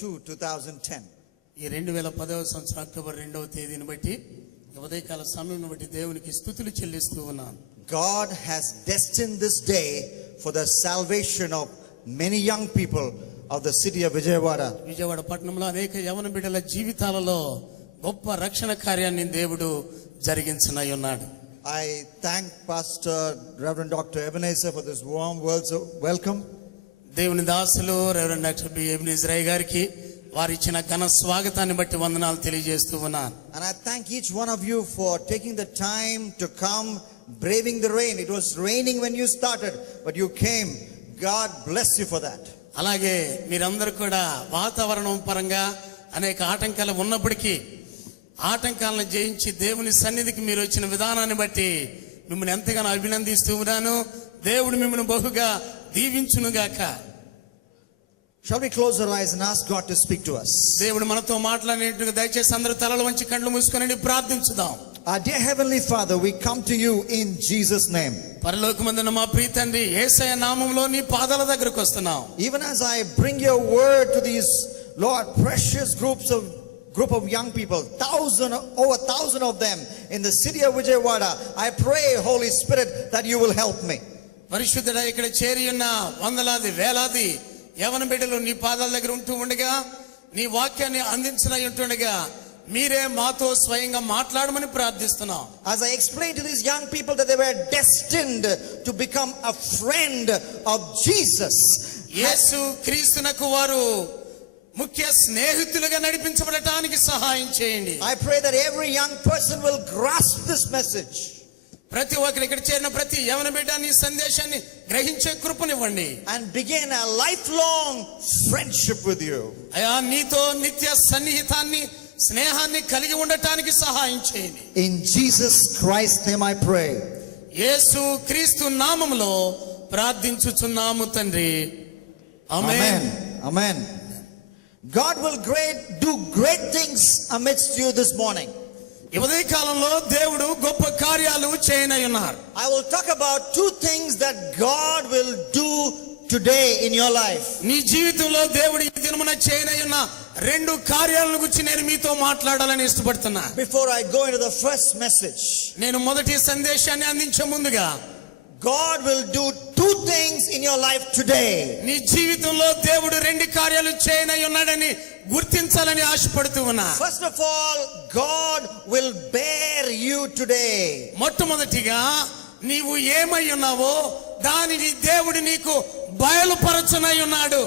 2010. ఈ 2010వ సంవత్సరం అక్టోబర్ 2వ తేదీని బట్టి ఉదయకాల సమయంను బట్టి దేవునికి స్తుతులు చెల్లిస్తూ ఉన్నాను. God has destined this day for the salvation of many young people of the city of Vijayawada. Vijayawada పట్టణంలో అనేక యవన బిడ్డల జీవితాలలో గొప్ప రక్షణ కార్యాన్ని దేవుడు జరిగించనై ఉన్నాడు. I thank Pastor Reverend Dr. Ebenezer for this warm words of welcome. దేవుని దాసులు రెవరెండ్ డాక్టర్ బి ఎబెనెజర్ గారికి వారు ఇచ్చిన ఘన స్వాగతాన్ని బట్టి వందనాలు తెలియజేస్తూ ఉన్నాను. And I thank each one of you for taking the time to come, braving the rain. It was raining when you started, but you came. God bless you for that. అలాగే మీరందరూ కూడా వాతావరణం పరంగా అనేక ఆటంకాలు ఉన్నప్పటికీ ఆటంకాలను జయించి దేవుని సన్నిధికి మీరు వచ్చిన విధానాన్ని బట్టి మిమ్మల్ని ఎంతగానో అభినందిస్తూ ఉన్నాను. దేవుడు మిమ్మల్ని బహుగా దీవించునుగాక. Shall we close our eyes and ask God to speak to us? దేవుడు మనతో మాట్లాడేట్టుగా దయచేసి అందరూ తలలు వంచి కళ్ళు మూసుకొని ప్రార్థించుదాం. Our dear Heavenly Father, we come to you in Jesus' name. పరలోకమందున్న మా ప్రియ తండ్రి యేసయ్య నామములో నీ పాదాల దగ్గరకు వస్తున్నాం. Even as I bring your word to these, Lord, precious group of young people, over 1,000 of them in the city of Vijayawada, I pray, Holy Spirit, that you will help me. పరిశుద్ధుడా, ఇక్కడ చేరి ఉన్న వందలాది వేలాది యవన బిడ్డలు నీ పాదాల దగ్గర ఉంటూ ఉండగా నీ వాక్యాన్ని అందించనై ఉంటుండగా మీరే మాతో స్వయంగా మాట్లాడమని ప్రార్థిస్తున్నాం. As I explained to these young people that they were destined to become a friend of Jesus. యేసు క్రీస్తునకు వారు ముఖ్య స్నేహితులుగా నడిపించబడటానికి సహాయం చేయండి. I pray that every young person will grasp this message. ప్రతి ఒక్కరు ఇక్కడ చేరిన ప్రతి యవన బిడ్డ నీ సందేశాన్ని గ్రహించే కృపనివ్వండి. And begin a lifelong friendship with you. అయా నీతో నిత్య సన్నిహితాన్ని స్నేహాన్ని కలిగి ఉండటానికి సహాయం చేయండి. In Jesus Christ's name I pray. యేసు క్రీస్తు నామములో ప్రార్థించుచున్నాము తండ్రి. ఆమేన్. Amen. God will do great things amidst you this morning. ఈ ఉదయ కాలంలో దేవుడు గొప్ప కార్యాలు చేయనై ఉన్నారు. I will talk about two things that God will do today in your life. నీ జీవితంలో దేవుడు ఈ దినమున చేయనై ఉన్న రెండు కార్యాలను గురించి నేను మీతో మాట్లాడాలని ఇష్టపడుతున్నా. Before I go into the first message, నేను మొదటి సందేశాన్ని అందించే ముందుగా God will do two things in your life today. నీ జీవితంలో దేవుడు రెండు కార్యాలు చేయనై ఉన్నాడని గుర్తించాలని ఆశపడుతూ ఉన్నా. First of all, God will bear you today. మొట్టమొదటిగా నీవు ఏమై ఉన్నావో దానిని దేవుడు నీకు బయలుపరచనై ఉన్నాడు.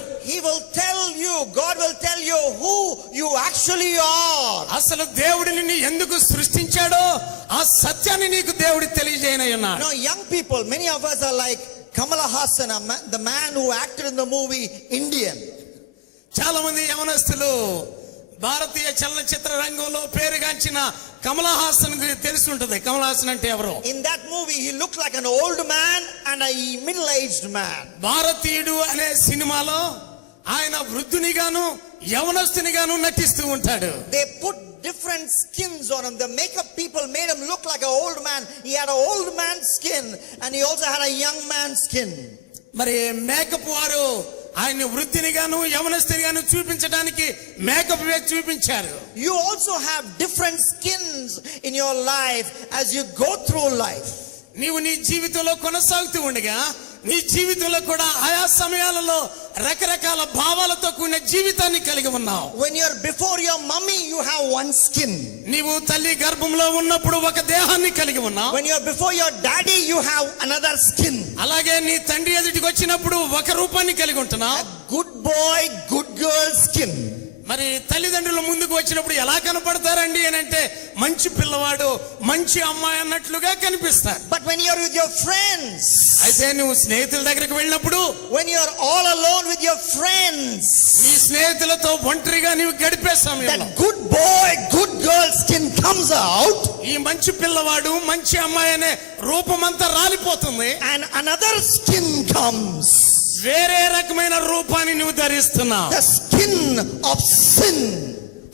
God will tell you who you actually are. అసలు దేవుడు నిన్ను ఎందుకు సృష్టించాడో ఆ సత్యాన్ని నీకు దేవుడు తెలియజేయనై ఉన్నాడు. Now young people, many of us are like Kamala Hassan, the man who acted in the movie Indian. చాలా మంది యవనస్తులు భారతీయ చలనచిత్ర రంగంలో పేరుగాంచిన కమలా హాసన్ తెలిసి ఉంటుంది. కమలా హాసన్ అంటే ఎవరు? In that movie he looked like an old man and a middle-aged man. భారతీయుడు అనే సినిమాలో ఆయన వృద్ధునిగాను యవనస్తునిగాను నటిస్తూ ఉంటాడు. They put different skins on him. The makeup people made him look like an old man. He had an old man's skin and he also had a young man's skin. మరి makeup వారు ఆయన వృద్ధినిగాను యవనస్తునిగాను చూపించడానికి makeup వేసి చూపించారు. You also have different skins in your life as you go through life. నీవు నీ జీవితంలో కొనసాగుతూ ఉండగా నీ జీవితంలో కూడా ఆయా సమయాలలో రకరకాల భావాలతో కూడిన జీవితాన్ని కలిగి ఉన్నావు. When you're before your mommy, you have one skin. నీవు తల్లి గర్భంలో ఉన్నప్పుడు ఒక దేహాన్ని కలిగి ఉన్నావు. When you're before your daddy, you have another skin. అలాగే నీ తండ్రి ఎదుటికి వచ్చినప్పుడు ఒక రూపాన్ని కలిగి ఉంటున్నావు. Good boy, good girl skin. మరి తల్లిదండ్రుల ముందుకు వచ్చినప్పుడు ఎలా కనపడతారండి అని అంటే మంచి పిల్లవాడు మంచి అమ్మాయి అన్నట్లుగా కనిపిస్తారు. But when you're with your friends, అయితే నువ్వు స్నేహితుల దగ్గరికి వెళ్ళినప్పుడు, when you're all alone with your friends, నీ స్నేహితులతో ఒంటరిగా నీవు గడిపే సమయంలో that good boy, good girl skin comes out. ఈ మంచి పిల్లవాడు మంచి అమ్మాయి అనే రూపమంతా రాలిపోతుంది. And another skin comes. వేరే రకమైన రూపాన్ని నువ్వు ధరిస్తున్నావు. The skin of sin.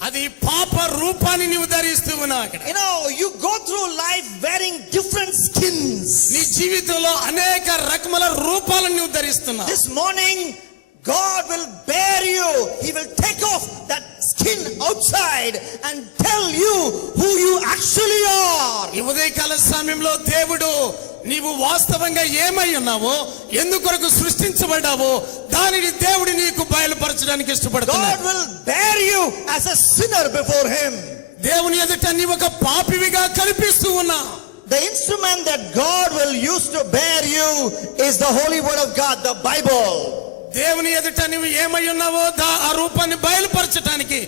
అది పాప రూపాన్ని నువ్వు ధరిస్తూ ఉన్నావు. You know, you go through life wearing different skins. నీ జీవితంలో అనేక రకముల రూపాలను నువ్వు ధరిస్తున్నావు. This morning God will bear you. He will take off that skin outside and tell you who you actually are. ఈ ఉదయకాల సమయంలో దేవుడు నీవు వాస్తవంగా ఏమై ఉన్నావో, ఎందుకొరకు సృష్టించబడ్డావో దానిని దేవుడు నీకు బయలుపరచడానికి God ఇష్టపడుతున్నాడు. will bear you as a sinner before him. దేవుని ఎదుట నీవు ఒక పాపివిగా కనిపిస్తూ ఉన్నావు. The instrument that God will use to bear you is the holy word of God, the Bible. దేవుని ఎదుట నీవు ఏమై ఉన్నావో ఆ రూపాన్ని బయలుపరచడానికి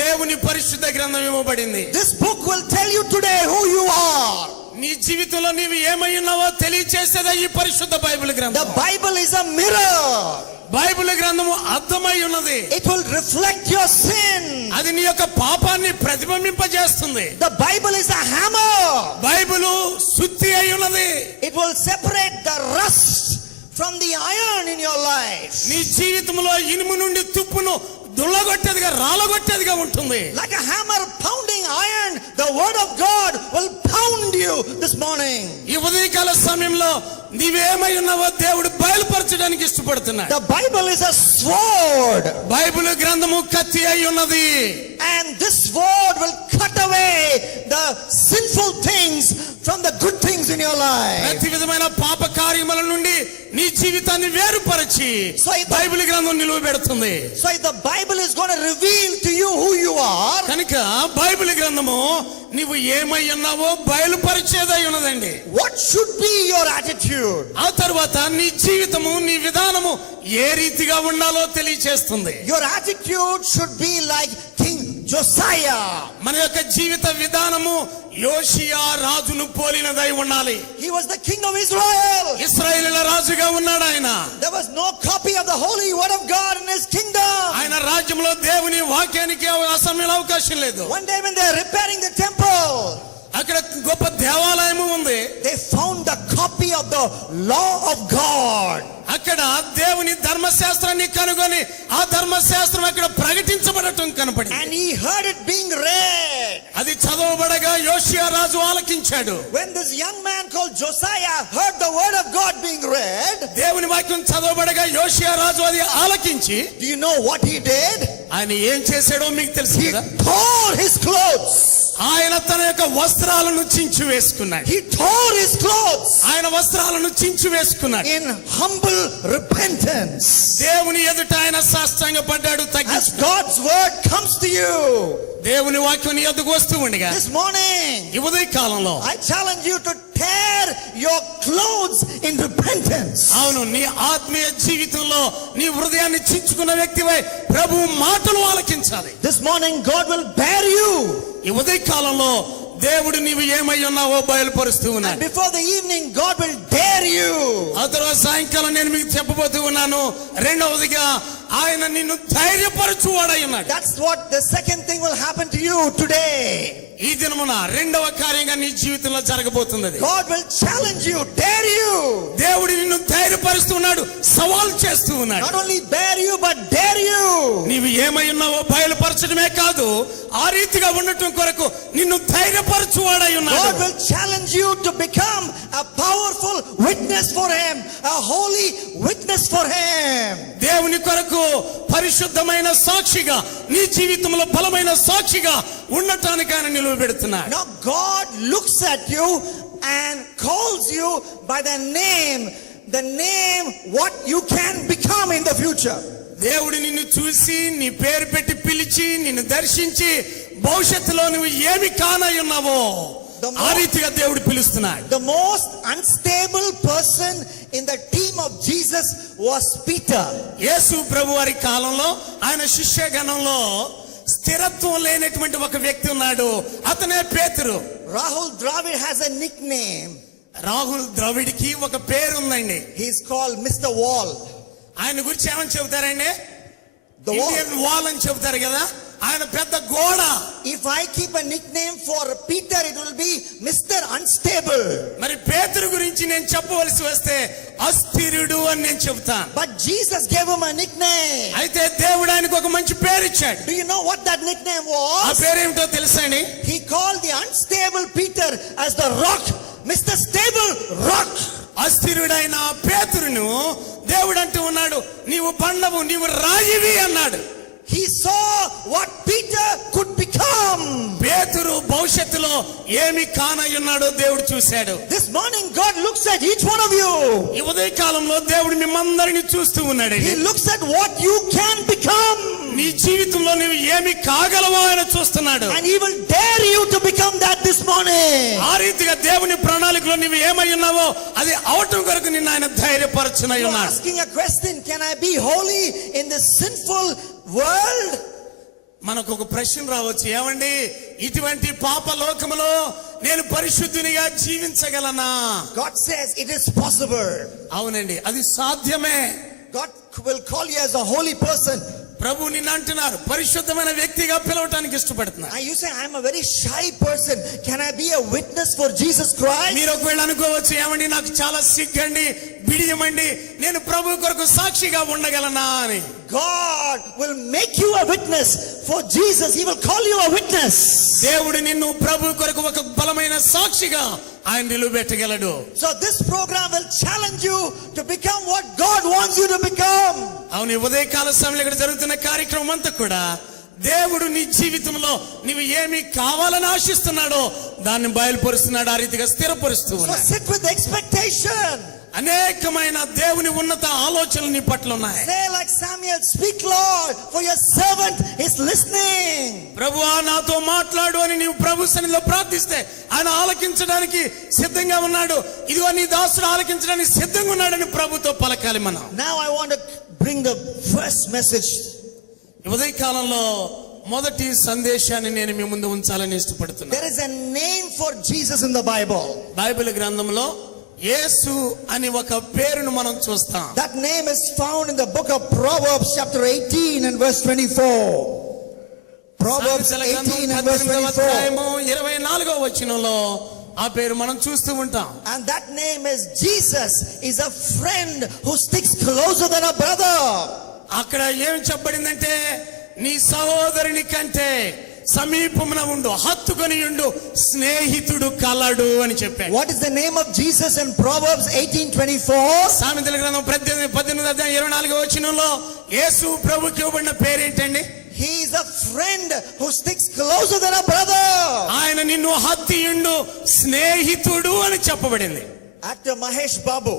దేవుని పరిశుద్ధ గ్రంథం ఇవ్వబడింది. This book will tell you today who you are. నీ జీవితంలో నీవు ఏమై ఉన్నావో తెలియచేసేదే ఈ పరిశుద్ధ బైబిల్ The గ్రంథం. Bible is a mirror. Bible గ్రంథము అర్థమై ఉన్నది. It will reflect your sin. అది నీ యొక్క పాపాన్ని ప్రతిబింబింపజేస్తుంది. The Bible is a hammer. Bible సుత్తి అయి ఉన్నది. It will separate the rust from the iron in your life. నీ జీవితంలో ఇనుము నుండి తుప్పును దుల్లగొట్టేదిగా రాలగొట్టేదిగా ఉంటుంది. Like a hammer pounding iron, the word of God will pound you this morning. ఈ ఉదయకాల సమయంలో నీవేమై ఉన్నావో దేవుడు బయలుపరచడానికి ఇష్టపడుతున్నాడు. The Bible is a sword. Bible గ్రంథము కత్తి అయి ఉన్నది. And this sword will cut away the sinful things from the good things in your life. ప్రతి విధమైన పాప కార్యముల నుండి నీ జీవితాన్ని వేరుపరిచి బైబిల్ గ్రంథం నిలువబెడుతుంది. So if the Bible is going to reveal to you who you are, కనుక బైబిల్ గ్రంథము నీవు ఏమై ఉన్నావో బయలుపరిచేదై ఉన్నదండి. what should be your attitude? ఆ తర్వాత నీ జీవితము నీ విధానము ఏ రీతిగా ఉండాలో తెలియచేస్తుంది. Your attitude should be like King Josiah. మన యొక్క జీవిత విధానము యోషియా రాజును పోలినదై ఉండాలి. He was the king of Israel. ఇశ్రాయేలుల రాజుగా ఉన్నాడు ఆయన. There was no copy of the holy word of God in his kingdom. ఆయన రాజ్యంలో దేవుని వాక్యానికి ఆ సమయంలో అవకాశం లేదు. One day when they are repairing the temple, అక్కడ గొప్ప దేవాలయము ఉంది. they found the copy of the law of God. అక్కడ దేవుని ధర్మశాస్త్రాన్ని కనుగొని ఆ ధర్మశాస్త్రం అక్కడ ప్రకటించబడటం కనపడింది. And he heard it being read. అది చదవబడగా యోషియా రాజు ఆలకించాడు. When this young man called Josiah heard the word of God being read, దేవుని వాక్యం చదవబడగా యోషియా రాజు అది ఆలకించి do you know what he did? ఆయన ఏం చేశాడో మీకు తెలుసు He కదా. tore his clothes. ఆయన తన యొక్క వస్త్రాలను చించి వేసుకున్నాడు. He tore his clothes ఆయన వస్త్రాలను చించి వేసుకున్నాడు. in humble repentance. దేవుని ఎదుట ఆయన సాష్టాంగపడ్డాడు. As God's word comes to you దేవుని వాక్యం నీ ఎదుగు వస్తూ ఉండగా this morning, ఈ ఉదయ కాలంలో I challenge you to tear your clothes in repentance. అవును, నీ ఆత్మీయ జీవితంలో నీ హృదయాన్ని చించుకున్న వ్యక్తివై ప్రభు మాటలు ఆలకించాలి. This morning God will bear you. ఈ ఉదయ కాలంలో దేవుడు నీవు ఏమై ఉన్నావో బయలుపరుస్తూ And ఉన్నాడు. before the evening God will dare you. ఆ తర్వాత సాయంకాలం నేను మీకు చెప్పబోతూ ఉన్నాను. రెండవదిగా ఆయన నిన్ను ధైర్యపరచువాడై ఉన్నాడు. That's what the second thing will happen to you today. ఈ దినమున రెండవ కార్యంగా నీ జీవితంలో జరగబోతుంది. God will challenge you, dare you. దేవుడు నిన్ను ధైర్యపరుస్తున్నాడు, సవాల్ చేస్తూ ఉన్నాడు. Not only bear you but dare you. నీవు ఏమై ఉన్నావో బయలుపరచడమే కాదు, ఆ రీతిగా ఉండటం కొరకు నిన్ను ధైర్యపరచువాడై God ఉన్నాడు. will challenge you to become a powerful witness for him, a holy witness for him. దేవుని కొరకు పరిశుద్ధమైన సాక్షిగా నీ జీవితంలో బలమైన సాక్షిగా ఉండటానికి ఆయన నిలువబెడుతున్నాడు. Now God looks at you and calls you by the name what you can become in the future. దేవుడు నిన్ను చూసి నీ పేరు పెట్టి పిలిచి నిన్ను దర్శించి భవిష్యత్తులో నువ్వు ఏమి కానై ఉన్నావో ఆ రీతిగా దేవుడు పిలుస్తున్నాడు. The most unstable person in the team of Jesus was Peter. యేసు ప్రభు వారి కాలంలో ఆయన శిష్యగణంలో స్థిరత్వం లేనటువంటి ఒక వ్యక్తి ఉన్నాడు. అతనే పేతురు. Rahul Dravid has a nickname. Rahul ద్రవిడికి ఒక పేరు ఉందండి. He is called Mr. Wall. ఆయన గురించి ఏమని చెబుతారండి? The wall. ఇండియన్ వాల్ అని చెబుతారు కదా. ఆయన పెద్ద గోడ. If I keep a nickname for Peter, it will be Mr. Unstable. మరి పేతురు గురించి నేను చెప్పవలసి వస్తే అస్థిరుడు అని నేను చెబుతాను. But Jesus gave him a nickname. అయితే దేవుడు ఆయనకు ఒక మంచి పేరు ఇచ్చాడు. Do you know what that nickname ఆ was? పేరేమిటో తెలుసండి? He called the unstable Peter as the rock, Mr. Stable Rock. అస్థిరుడైన పేతురును దేవుడు అంటూ ఉన్నాడు, నీవు బండవు, నీవు రాయివి అన్నాడు. He saw what Peter could become. పేతురు భవిష్యత్తులో ఏమి కానయ్యున్నాడో దేవుడు చూశాడు. This morning God looks at each one of you. ఈ ఉదయ కాలంలో దేవుడు మిమ్మందరిని చూస్తూ ఉన్నాడు. He looks at what you can become. నీ జీవితంలో నువ్వు ఏమి కాగలవో ఆయన చూస్తున్నాడు. And he will dare you to become that this morning. ఆ రీతిగా దేవుని ప్రణాళికలో నువ్వు ఏమై ఉన్నావో అది అవటం కొరకు నిన్ను ఆయన ధైర్యపరచునై You are ఉన్నాడు. asking a question, can I be holy in this sinful world? మనకు ఒక ప్రశ్న రావచ్చు, ఏమండి ఇటువంటి పాప లోకములో నేను పరిశుద్ధునిగా జీవించగలనా? God says it is possible. అవునండి, అది సాధ్యమే. God will call you as a holy person. ప్రభు నిన్ను అంటున్నారు, పరిశుద్ధమైన వ్యక్తిగా పిలవటానికి ఇష్టపడుతున్నారు. And you say, I'm a very shy person. Can I be a witness for Jesus Christ? మీరు ఒకవేళ అనుకోవచ్చు, ఏమండి నాకు చాలా సిగ్గండి, బిడియమండి, నేను ప్రభు కొరకు సాక్షిగా ఉండగలనా అని. God will make you a witness for Jesus. He will call you a witness. దేవుడు నిన్ను ప్రభు కొరకు ఒక బలమైన సాక్షిగా ఆయన నిలబెట్టగలడు. So this program will challenge you to become what God wants you to become. అవును, ఉదయకాల సమయంలో ఇక్కడ జరుగుతున్న కార్యక్రమం అంతా కూడా దేవుడు నీ జీవితంలో నీవు ఏమి కావాలని ఆశిస్తున్నాడో దాన్ని బయలుపరుస్తున్నాడు, ఆ రీతిగా స్థిరపరుస్తూ So ఉన్నాడు. sit with expectation. అనేకమైన దేవుని ఉన్నత ఆలోచనలు నీ పట్ల ఉన్నాయి. Say like Samuel, speak Lord, for your servant is listening. ప్రభువా నాతో మాట్లాడు అని నీవు ప్రభు సన్నిధిలో ప్రార్థిస్తే ఆయన ఆలకించడానికి సిద్ధంగా ఉన్నాడు. ఇదిగో నీ దాసుడు ఆలకించడానికి సిద్ధంగా ఉన్నాడని ప్రభుతో పలకాలి మనం. Now I want to bring the first message. ఉదయ కాలంలో మొదటి సందేశాన్ని నేను మీ ముందు ఉంచాలని ఇష్టపడుతున్నాను. There is a name for Jesus in the Bible. Bible గ్రంథంలో యేసు అని ఒక పేరును మనం చూస్తాం. That name is found in the book of Proverbs chapter 18 and verse 24. Proverbs 18 and verse 24. 24వ వచనంలో ఆ పేరు మనం చూస్తూ ఉంటాం. And that name is Jesus is a friend who sticks closer than a brother. అక్కడ ఏం చెప్పబడిందంటే, నీ సహోదరుని కంటే సమీపమున ఉండు, హత్తుకొని ఉండు, స్నేహితుడు కలడు అని చెప్పాడు. What is the name of Jesus in Proverbs 18:24? సామెతల గ్రంథం 18:24వ వచనంలో యేసు ప్రభుకి ఇవ్వబడిన పేరేంటండి? He is a friend who sticks closer than a brother. ఆయన నిన్ను హత్తియుండు, స్నేహితుడు అని చెప్పబడింది. Actor Mahesh Babu,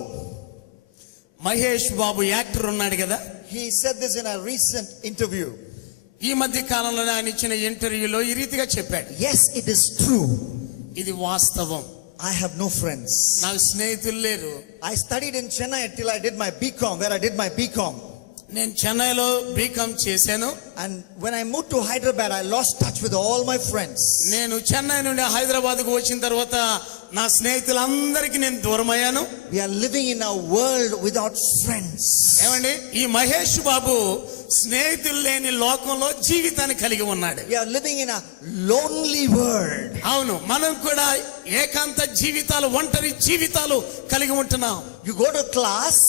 Mahesh Babu actor ఉన్నాడు కదా, he said this in a recent interview. ఈ మధ్య కాలంలో ఆయన ఇచ్చిన ఇంటర్వ్యూలో ఈ రీతిగా చెప్పాడు, Yes, it is true. ఇది వాస్తవం, I have no friends. నాకు స్నేహితులు లేరు. I studied in Chennai till I did my BCom, where I did my BCom. నేను చెన్నైలో బీకామ్ చేశాను. And when I moved to Hyderabad, I lost touch with all my friends. నేను చెన్నై నుండి హైదరాబాద్కు వచ్చిన తర్వాత నా స్నేహితులందరికీ నేను దూరమయ్యాను. We are living in a world without friends. ఏమండి, ఈ మహేష్ బాబు స్నేహితులు లేని లోకంలో జీవితాన్ని కలిగి ఉన్నాడు. We are living in a lonely world. అవును, మనం కూడా ఏకాంత జీవితాలు, ఒంటరి జీవితాలు కలిగి ఉంటున్నాం. You go to class.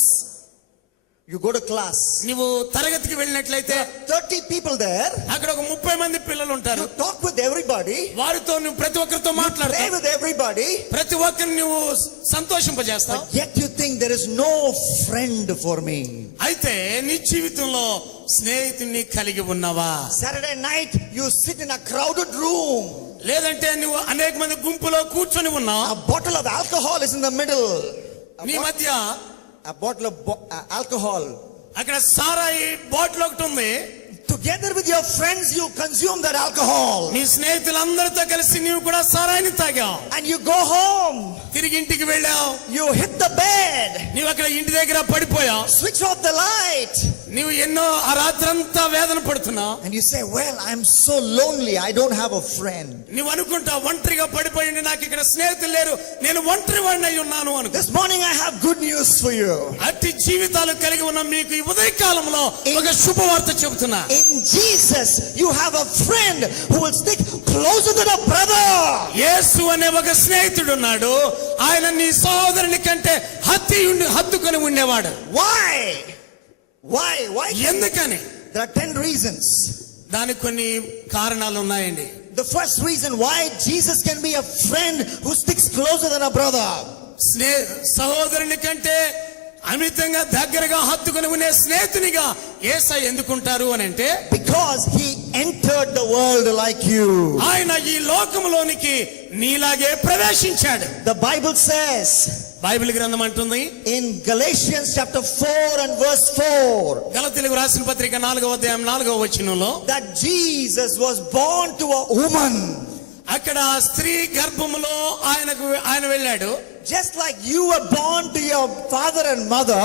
నువ్వు తరగతికి వెళ్ళినట్లయితే 30 people there. అక్కడ ఒక 30 మంది పిల్లలు ఉంటారు. You talk with everybody. వారితో నువ్వు ప్రతి ఒక్కరితో Play మాట్లాడతావు, with everybody. ప్రతి ఒక్కరిని నువ్వు సంతోషింపజేస్తావు. But yet you think there is no friend for me. అయితే నీ జీవితంలో స్నేహితుని కలిగి ఉన్నావా? Saturday night you sit in a crowded room. లేదంటే నువ్వు అనేక మంది గుంపులో కూర్చొని ఉన్నావు. A bottle of alcohol is in the middle. నీ మధ్య A bottle of alcohol. అక్కడ సారాయి బాటిల్ ఒకటి ఉంది. Together with your friends you consume that alcohol. నీ స్నేహితులందరితో కలిసి నీవు కూడా సారాయిని తాగావు. And you go home. తిరిగి ఇంటికి వెళ్ళావు. You hit the bed. నీవు అక్కడ ఇంటి దగ్గర పడిపోయావు. Switch off the light. నీవు ఎన్నో ఆ రాత్రంతా వేదన పడుతున్నావు. And you say, well, I'm so lonely, I don't have a friend. నీవు అనుకుంటా, ఒంటరిగా పడిపోయింది, నాకు ఇక్కడ స్నేహితులు లేరు, నేను ఒంటరి వాడిని అయి ఉన్నాను అనుకో. This morning I have good news for you. అట్టి జీవితాలు కలిగి ఉన్న మీకు ఈ ఉదయ కాలంలో ఒక శుభవార్త చెబుతున్నా. In Jesus you have a friend who will stick closer than a brother. యేసు అనే ఒక స్నేహితుడు ఉన్నాడు. ఆయన నీ సహోదరుని కంటే హత్తుకొని ఉండేవాడు. Why? ఎందుకని? There are 10 reasons. దానికి కొన్ని కారణాలు ఉన్నాయండి. The first reason why Jesus can be a friend who sticks closer than a brother. సహోదరుని కంటే అమితంగా దగ్గరగా హత్తుకుని ఉండే స్నేహితునిగా యేసయ్య ఎందుకుంటారు అని అంటే, because he entered the world like you. ఆయన ఈ లోకములోనికి నీలాగే ప్రవేశించాడు. The Bible says బైబిల్ గ్రంథం అంటుంది in Galatians chapter 4 and verse 4 గలతీయులకు రాసిన పత్రిక 4వ అధ్యాయం 4వ వచనంలో that Jesus was born to a woman. అక్కడ స్త్రీ గర్భములో ఆయన వెళ్ళాడు. Just like you were born to your father and mother,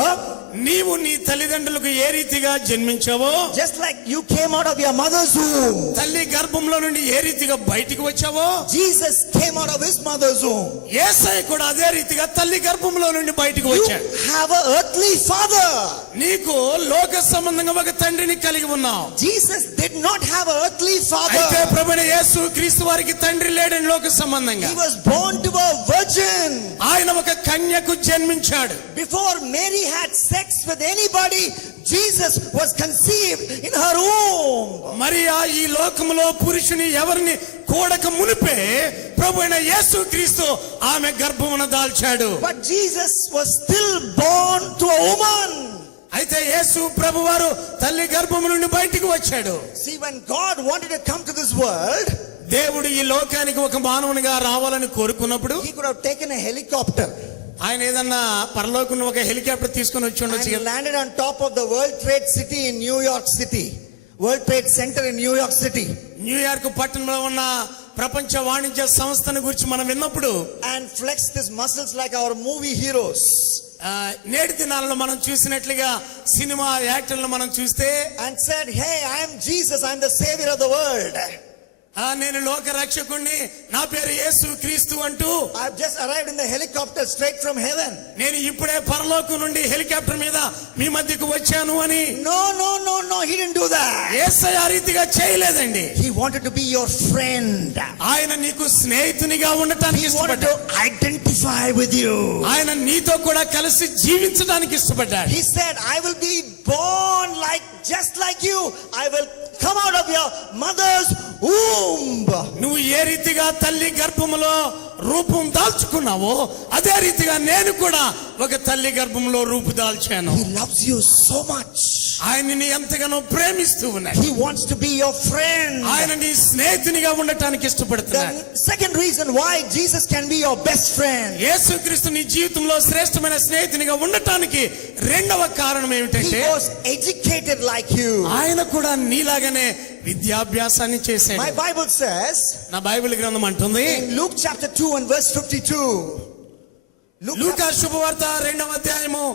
నీవు నీ తల్లిదండ్రులకు ఏ రీతిగా జన్మించావో, just like you came out of your mother's womb, తల్లి గర్భంలో నుండి ఏ రీతిగా బయటికి వచ్చావో, Jesus came out of his mother's womb. యేసయ్య కూడా అదే రీతిగా తల్లి గర్భంలో నుండి బయటికి You వచ్చాడు. have an earthly father. నీకు లోక సంబంధంగా ఒక తండ్రిని కలిగి ఉన్నావు. Jesus did not have an earthly అయితే father. ప్రభువైన యేసు క్రీస్తు వారికి తండ్రి లేడని లోక సంబంధంగా. He was born to a virgin. ఆయన ఒక కన్యకు జన్మించాడు. Before Mary had sex with anybody, Jesus was conceived in her womb. Mariya ఈ లోకములో పురుషుని ఎవరిని కూడక మునిపే ప్రభువైన యేసు క్రీస్తు ఆమె గర్భమున దాల్చాడు. But Jesus was still born to a woman. అయితే యేసు ప్రభువారు తల్లి గర్భము నుండి బయటికి వచ్చాడు. See, when God wanted to come to this world, దేవుడు ఈ లోకానికి ఒక మానవునిగా రావాలని కోరుకున్నప్పుడు he could have taken a helicopter ఆయన ఏదన్నా పరలోకంలో ఒక హెలికాప్టర్ తీసుకొని వచ్చి and ఉండొచ్చు he కదా. landed on top of the World Trade City in New York City. World Trade Center in New York City. New York పట్టణంలో ఉన్న ప్రపంచ వాణిజ్య సంస్థను గురించి మనం విన్నప్పుడు And flexed his muscles like our movie heroes. నేటి దినాలలో మనం చూసినట్లుగా సినిమా యాక్టర్లను మనం చూస్తే And said, hey, I am Jesus, I am the savior of the world. నేను లోక రక్షకుణ్ణి, నా పేరు యేసు క్రీస్తు అంటూ I have just arrived in the helicopter straight from heaven. నేను ఇప్పుడే పరలోకం నుండి హెలికాప్టర్ మీద మీ మధ్యకు వచ్చాను అని. No, he didn't do that. యేసయ్య ఆ రీతిగా చేయలేదండి. He wanted to be your friend. ఆయన నీకు స్నేహితునిగా ఉండటానికి He wanted ఇష్టపడ్డాడు. to identify with you. ఆయన నీతో కూడా కలిసి జీవించడానికి ఇష్టపడ్డాడు. He said, I will be born just like you. I will come out of your mother's womb. నువ్వు ఏ రీతిగా తల్లి గర్భములో రూపం దాల్చుకున్నావో అదే రీతిగా నేను కూడా ఒక తల్లి గర్భంలో రూపు దాల్చాను. He loves you so much. ఆయన్ని ఎంతగానో ప్రేమిస్తూ ఉన్నాడు. He wants to be your friend. ఆయన నీ స్నేహితునిగా ఉండటానికి ఇష్టపడుతున్నాడు. The second reason why Jesus can be your best friend. యేసుక్రీస్తు నీ జీవితంలో శ్రేష్టమైన స్నేహితునిగా ఉండటానికి రెండవ కారణం He ఏమిటంటే, was educated like you. ఆయన కూడా నీలాగానే విద్యాభ్యాసాన్ని చేశాడు. My Bible says నా బైబిల్ గ్రంథం అంటుంది in Luke chapter 2 and verse 52. లూకా శుభవార్త 2వ అధ్యాయము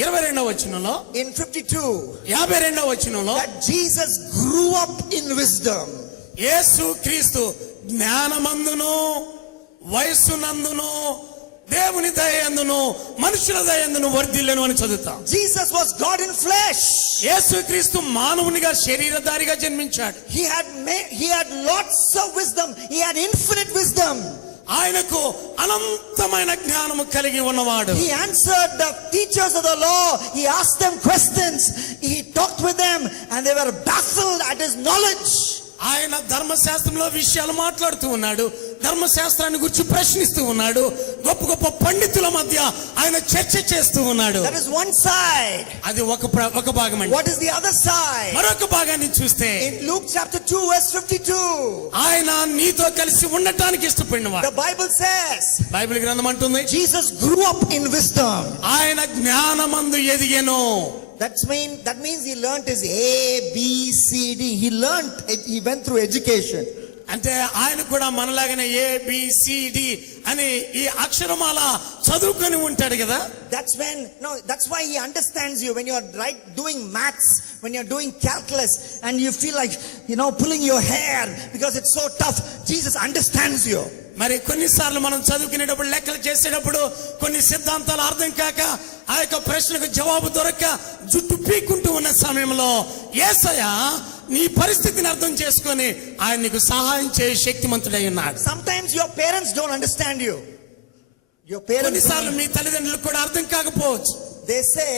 22వ వచనంలో, In 52, 52వ వచనంలో that Jesus grew up in wisdom. యేసు క్రీస్తు జ్ఞానమందును వయస్సునందును దేవుని దయందును మనుషుల దయందును వర్ధిల్లెను అని చదువుతాం. Jesus was God in flesh. యేసు క్రీస్తు మానవునిగా శరీరధారిగా జన్మించాడు. He had lots of wisdom. He had infinite wisdom. ఆయనకు అనంతమైన జ్ఞానము కలిగి ఉన్నవాడు. He answered the teachers of the law. He asked them questions. He talked with them and they were baffled at his knowledge. ఆయన ధర్మశాస్త్రంలో విషయాలు మాట్లాడుతూ ఉన్నాడు. ధర్మశాస్త్రాన్ని గురించి ప్రశ్నిస్తూ ఉన్నాడు. గొప్ప గొప్ప పండితుల మధ్య ఆయన చర్చ చేస్తూ ఉన్నాడు. That is one side. అది ఒక భాగం అండి. What is the other side? మరొక భాగాన్ని చూస్తే In Luke chapter 2 verse 52, ఆయన నీతో కలిసి ఉండటానికి ఇష్టపడినవాడు. the Bible says బైబిల్ గ్రంథం అంటుంది Jesus grew up in wisdom. ఆయన జ్ఞానమందు ఎదిగెను. That means he learnt his A, B, C, D. He went through education. అంటే ఆయన కూడా మనలాగానే ABCD అని ఈ అక్షరమాల చదువుకొని ఉంటాడు కదా. That's why he understands you when you are doing maths, when you are doing calculus and you feel like pulling your hair because it's so tough. Jesus understands you. మరి కొన్నిసార్లు మనం చదువుకునేటప్పుడు లెక్కలు చేసేటప్పుడు కొన్ని సిద్ధాంతాలు అర్థం కాక ఆ యొక్క ప్రశ్నకు జవాబు దొరక్క జుట్టు పీక్కుంటూ ఉన్న సమయంలో యేసయ్య నీ పరిస్థితిని అర్థం చేసుకొని ఆయన నీకు సహాయం చేయ శక్తిమంతుడై ఉన్నాడు. Sometimes your parents don't understand you. కొన్నిసార్లు మీ తల్లిదండ్రులకు కూడా అర్థం కాకపోవచ్చు. They say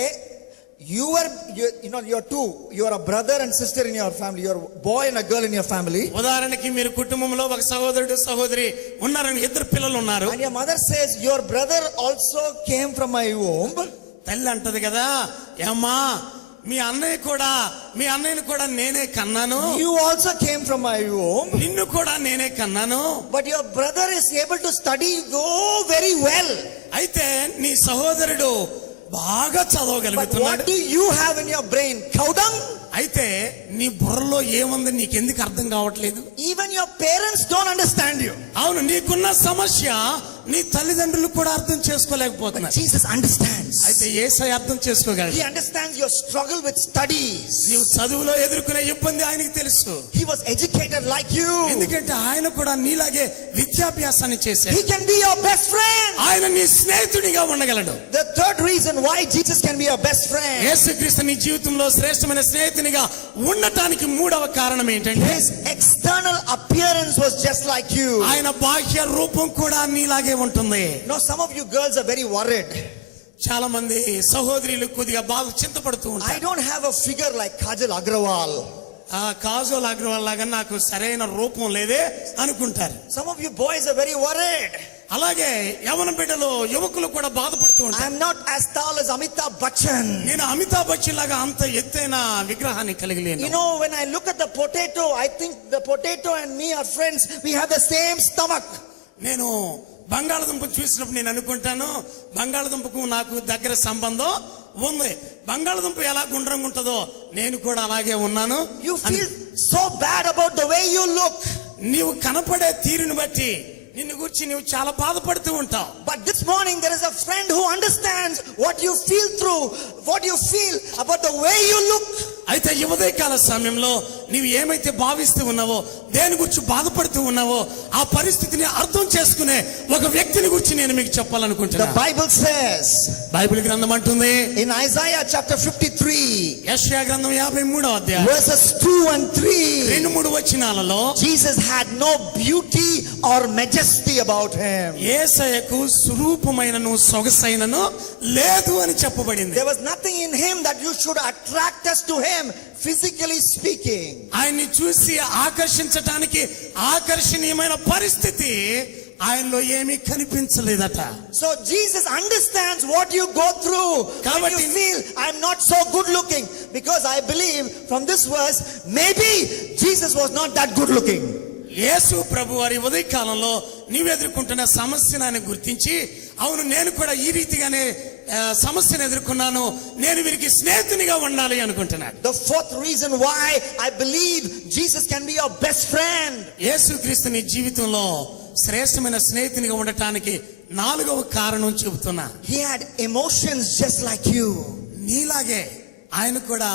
you're two. You are a brother and sister in your family. You are a boy and a girl in your family. ఉదాహరణకి మీరు కుటుంబంలో ఒక సహోదరుడు సహోదరి ఉన్నారని, ఇద్దరు పిల్లలు ఉన్నారు. And your mother says your brother also came from my womb. తల్లి అంటది కదా, ఏమ్మా మీ అన్నయ్యని కూడా నేనే కన్నాను, You also came from my womb, నిన్ను కూడా నేనే కన్నాను. but your brother is able to study very well. అయితే నీ సహోదరుడు బాగా But చదవగలుగుతున్నాడు. what do you have in your brain? Cow dung? అయితే నీ బుర్రలో ఏముంది నీకెందుకు అర్థం కావట్లేదు? Even your parents don't understand you. అవును, నీకున్న సమస్య నీ తల్లిదండ్రులు కూడా అర్థం చేసుకోలేకపోతున్నారు. Jesus understands. అయితే యేసయ్య అర్థం చేసుకోగలడు. He understands your struggle with studies. నీవు చదువులో ఎదుర్కొనే ఇబ్బంది ఆయనకి తెలుసు. He was educated like you. ఎందుకంటే ఆయన కూడా నీలాగే విద్యాభ్యాసాన్ని చేశాడు. He can be your best friend. ఆయన నీ స్నేహితుడిగా ఉండగలడు. The third reason why Jesus can be your best friend. యేసుక్రీస్తు నీ జీవితంలో శ్రేష్టమైన స్నేహితునిగా ఉండటానికి మూడవ కారణం ఏంటంటే, His external appearance was just like you. ఆయన బాహ్య రూపం కూడా నీలాగే ఉంటుంది. Now some of you girls are very worried. చాలా మంది సహోదరులు కొద్దిగా బాగా చింతపడుతూ I ఉంటారు. don't have a figure like Kajal Agrawal. ఆ కాజోల్ అగ్రవాల్ లాగా నాకు సరైన రూపం లేదే అనుకుంటారు. Some of you boys are very worried. అలాగే యవన బిడ్డలు యువకులు కూడా బాధపడుతూ ఉంటారు. I'm not as tall as Amitabh Bachchan. నేను అమితాబ్ బచ్చన్ లాగా అంత ఎత్తైన విగ్రహాన్ని కలిగి లేను. You know, when I look at the potato, I think the potato and me are friends. We have the same stomach. నేను బంగాళదుంప చూసినప్పుడు నేను అనుకుంటాను, బంగాళదుంపకు నాకు దగ్గర సంబంధం ఉంది. బంగాళదుంప ఎలా గుండ్రంగా ఉంటుందో నేను కూడా అలాగే ఉన్నాను. You feel so bad about the way you look. నీవు కనపడే తీరుని బట్టి నిన్ను గురించి నువ్వు చాలా బాధపడుతూ ఉంటావు. But this morning there is a friend who understands what you feel through, what you feel about the way you look. అయితే ఈ ఉదయకాల సమయంలో నీవు ఏమైతే భావిస్తూ ఉన్నావో, దేని గురించి బాధపడుతూ ఉన్నావో, ఆ పరిస్థితిని అర్థం చేసుకునే ఒక వ్యక్తిని గురించి నేను మీకు The చెప్పాలనుకుంటున్నాను. Bible says బైబిల్ గ్రంథం అంటుంది, in Isaiah chapter 53, యెషయా గ్రంథం 53వ అధ్యాయం verses 2 and 3, 2-3 వచనాలలో Jesus had no beauty or majesty about him. యేసయ్యకు స్వరూపమైనను సొగసైనను లేదు అని చెప్పబడింది. There was nothing in him that you should attract us to him, physically speaking. ఆయన్ని చూసి ఆకర్షించటానికి ఆకర్షణీయమైన పరిస్థితి ఆయనలో ఏమీ కనిపించలేదట. So Jesus understands what you go through when you feel I'm not so good looking, because I believe from this verse maybe Jesus was not that good looking. యేసు ప్రభు వారి ఉదయ కాలంలో నీవు ఎదుర్కొంటున్న సమస్యను ఆయన గుర్తించి, అవును నేను కూడా ఈ రీతిగానే సమస్యను ఎదుర్కొన్నాను, నేను వీరికి స్నేహితునిగా ఉండాలి అనుకుంటున్నాను. The fourth reason why I believe Jesus can be your best friend. యేసుక్రీస్తు నీ జీవితంలో శ్రేష్టమైన స్నేహితునిగా ఉండటానికి 4వ కారణం చెబుతున్నా. He had emotions just like you. నీలాగే ఆయన కూడా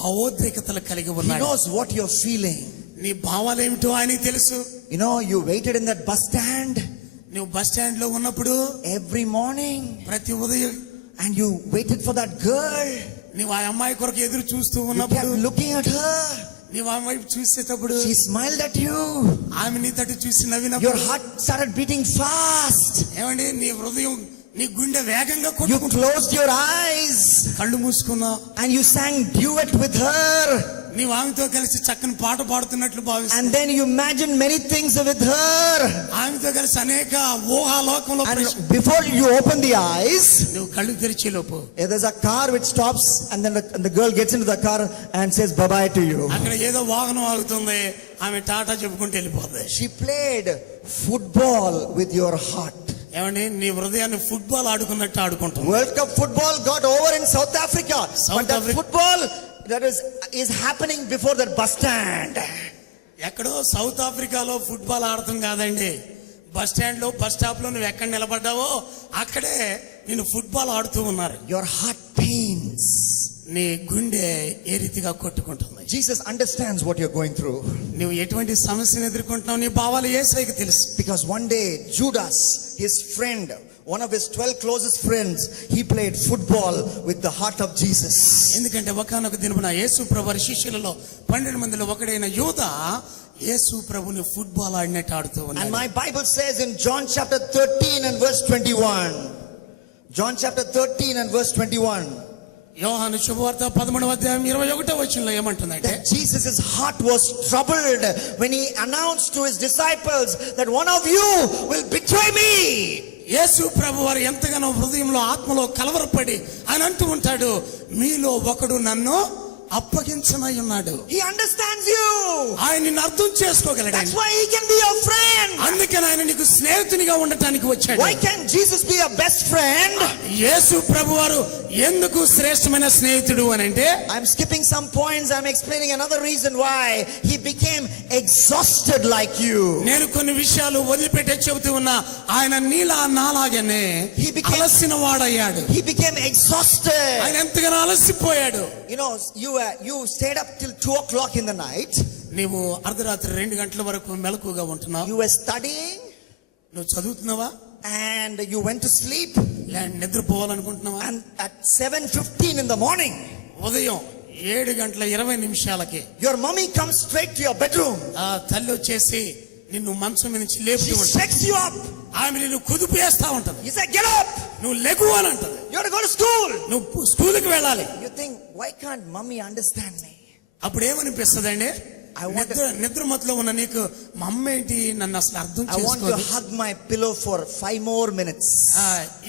భావోద్రేకతలు కలిగి He ఉన్నాడు. knows what you're feeling. నీ భావాలు ఏమిటో ఆయనకి తెలుసు. You know, you waited in that bus stand నువ్వు బస్ స్టాండ్ లో ఉన్నప్పుడు every morning ప్రతి ఉదయం and you waited for that girl. నువ్వు ఆ అమ్మాయి కొరకు ఎదురు చూస్తూ You ఉన్నప్పుడు, kept looking at her. నువ్వు ఆ అమ్మాయి చూసేటప్పుడు She smiled at you. ఆమె నీ తట్టు చూసి Your నవ్వినప్పుడు heart started beating fast. ఏమండి నీ హృదయం, నీ గుండె వేగంగా You కొట్టుకుంటూ closed your eyes కళ్ళు మూసుకున్నావు. and you sang duet with her. నీవు ఆమెతో కలిసి చక్కని పాట పాడుతున్నట్లు భావిస్తావు. And then you imagined many things with her. ఆమెతో కలిసి అనేక ఊహాలోకంలో And before you open the eyes, నువ్వు కళ్ళు తెరిచే లోపు there's a car which stops, and then the girl gets into the car and says bye-bye to you. అక్కడ ఏదో వాహనం ఆగుతుంది, ఆమె టాటా చెప్పుకుంటూ వెళ్ళిపోతుంది. She played football with your heart. ఏమండి నీ హృదయాన్ని ఫుట్బాల్ ఆడుకున్నట్టు ఆడుకుంటుంది. World Cup football got over in South Africa. South But that Africa- football that is happening before that bus stand. ఎక్కడో సౌత్ ఆఫ్రికాలో ఫుట్బాల్ ఆడటం కాదండి, బస్ స్టాండ్ లో bus stop లో నువ్వు ఎక్కడ నిలబడ్డావో అక్కడే నేను ఫుట్బాల్ ఆడుతూ ఉన్నారు. Your heart pains. నీ గుండె ఏ రీతిగా కొట్టుకుంటుంది. Jesus understands what you're going through. నువ్వు ఎటువంటి సమస్యను ఎదుర్కొంటున్నావు, నీ భావాలు యేసయ్యకి తెలుసు. Because one day Judas, his friend, one of his 12 closest friends, he played football with the heart of Jesus. ఎందుకంటే ఒకానొక దినమున యేసు ప్రభువారి శిష్యులలో 12 మందిలో ఒకడైన యూదా యేసు ప్రభుని ఫుట్బాల్ ఆడినట్టు ఆడుతూ And ఉన్నాడు. my Bible says in John chapter 13 and verse 21. John chapter 13 and verse 21. యోహాను శుభవార్త 13వ అధ్యాయం 21వ వచనంలో ఏమంటుందంటే, That Jesus' heart was troubled when he announced to his disciples that one of you will betray me. యేసు ప్రభు వారు ఎంతగానో హృదయంలో ఆత్మలో కలవరపడి ఆయన అంటూ ఉంటాడు, మీలో ఒకడు నన్ను అప్పగించనై ఉన్నాడు. He understands you. ఆయన నిన్ను అర్థం చేసుకోగలడు. That's why he can be your friend. అందుకని ఆయన నీకు స్నేహితునిగా ఉండటానికి వచ్చాడు. Why can Jesus be your best friend? యేసు ప్రభు వారు ఎందుకు శ్రేష్టమైన స్నేహితుడు అని అంటే, I'm skipping some points. I'm explaining another reason why he became exhausted like you. నేను కొన్ని విషయాలు వదిలిపెట్టే చెబుతూ ఉన్నా. ఆయన నీలా నాలాగనే అలసిన వాడయ్యాడు. He became exhausted. ఆయన ఎంతగానో అలసిపోయాడు. You know, you stayed up till 2 o'clock in the night. నీవు అర్ధరాత్రి 2 గంటల వరకు మెలకుగా ఉంటున్నావు. You were studying. నువ్వు చదువుతున్నావా? And you went to sleep. నిద్రపోవాలనుకుంటున్నావా? And at 7:15 in the morning, ఉదయం 7:20 your mommy comes straight to your bedroom. ఆ తల్లి వచ్చేసి నిన్ను మంచం మీద నుంచి లేపుతూ She ఉంటుంది. shakes you up. ఆమె నిన్ను కుదుపు వేస్తా ఉంటది. You say, get up. నువ్వు లెగు అని అంటది. You have to go to school. నువ్వు స్కూల్కి వెళ్ళాలి. You think, why can't mommy understand me? అప్పుడు ఏమనిపిస్తుందండి? నిద్ర మత్తులో ఉన్న నీకు మా అమ్మ ఏంటి నన్ను అసలు అర్థం I want to చేసుకోదు. hug my pillow for 5 more minutes.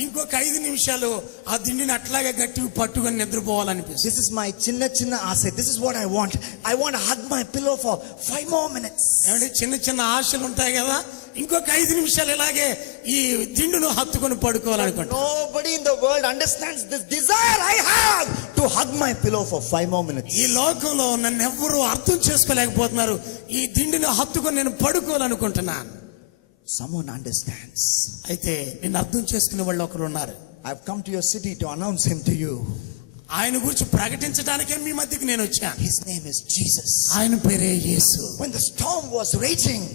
ఇంకొక 5 నిమిషాలు ఆ దిండిని అట్లాగే గట్టి పట్టుకొని నిద్రపోవాలనిపిస్తుంది. This is my chinna ase. This is what I want. I want to hug my pillow for 5 more minutes. ఏమంటే చిన్న ఆశలు ఉంటాయి కదా, ఇంకొక 5 నిమిషాలు ఇలాగే ఈ దిండును హత్తుకొని పడుకోవాలనుకుంటా. Nobody in the world understands this desire I have to hug my pillow for 5 more minutes. ఈ లోకంలో నన్ను ఎవ్వరూ అర్థం చేసుకోలేకపోతున్నారు. ఈ దిండిని హత్తుకొని నేను పడుకోవాలనుకుంటున్నాను. Someone understands. అయితే నిన్ను అర్థం చేసుకునే వాళ్ళు ఒకరు ఉన్నారు. I've come to your city to announce him to you. ఆయన గురించి ప్రకటించడానికే మీ మధ్యకి నేను వచ్చాను. His name is Jesus. ఆయన పేరే యేసు. When the storm was raging,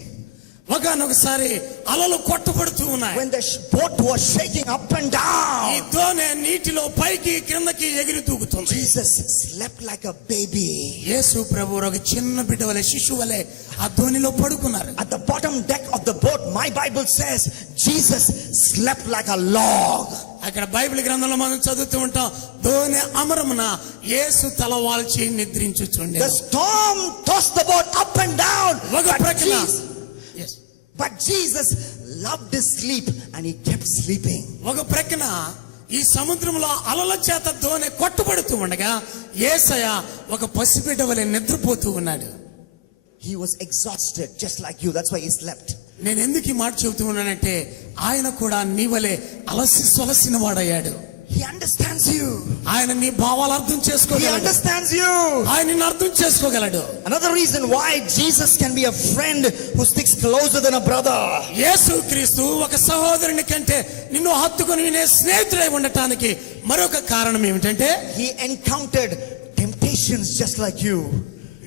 ఒకసారి అలలు కొట్టబడుతూ ఉన్నాయి. when the boat was shaking up and ఈ down, దోణి నీటిలో పైకి కిందకి ఎగిరి దూకుతుంది. Jesus slept like a baby. యేసు ప్రభు ఒక చిన్న బిడ్డ వలె, శిశువు వలె ఆ దోణిలో పడుకున్నారు. At the bottom deck of the boat, my Bible says Jesus slept like a log. అక్కడ బైబిల్ గ్రంథంలో మనం చదువుతూ ఉంటాం, దోణి అమరమున యేసు తల వాల్చి నిద్రించుచుండెను. The storm tossed the boat up and down, but Jesus loved his sleep and he kept sleeping. ఒక ప్రక్కన ఈ సముద్రంలో అలల చేత దోణి కొట్టబడుతూ ఉండగా యేసయ్య ఒక పసిబిడ్డ వలె నిద్రపోతూ ఉన్నాడు. He was exhausted just like you. That's why he slept. నేను ఎందుకు ఈ మాట చెబుతూ ఉన్నానంటే, ఆయన కూడా నీ వలె అలసి సొలసిన వాడయ్యాడు. He understands you. ఆయన నీ భావాలు అర్థం He చేసుకోగలడు. understands you. ఆయన నిన్ను అర్థం చేసుకోగలడు. Another reason why Jesus can be a friend who sticks closer than a brother. యేసు క్రీస్తు ఒక సహోదరుని కంటే నిన్ను హత్తుకొని వినే స్నేహితుడై ఉండటానికి మరొక కారణం ఏమిటంటే, He encountered temptations just like you.